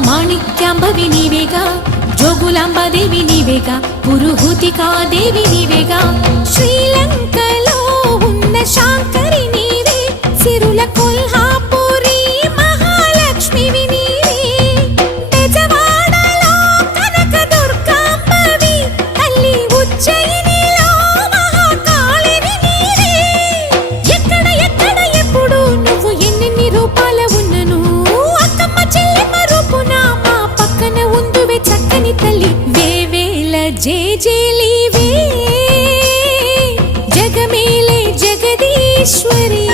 మాణిక్యాంబవి నీవేగా, జోగులాంబాదేవి నీవేగా, పురుహూతికాదేవి నీవేగా. శ్రీలంకలో ఉన్న శాంకరి నీవే, సిరుల కొల్హాపురి మహాలక్ష్మివి నీవే. బెజవాడలో కనక దుర్గాంబవి, తల్లి ఉజ్జయినిలో మహాకాళిని నీవే. ఎక్కడ ఎక్కడ ఎప్పుడు నువ్వు ఎన్నెన్ని రూపాల ఉన్నను, అక్కమ్మ చెల్లెమ్మ రూపున మా పక్కన ఉందువే చక్కని తల్లి. వేవేల జేజేలివే, జగమేలే జగదీశ్వరి.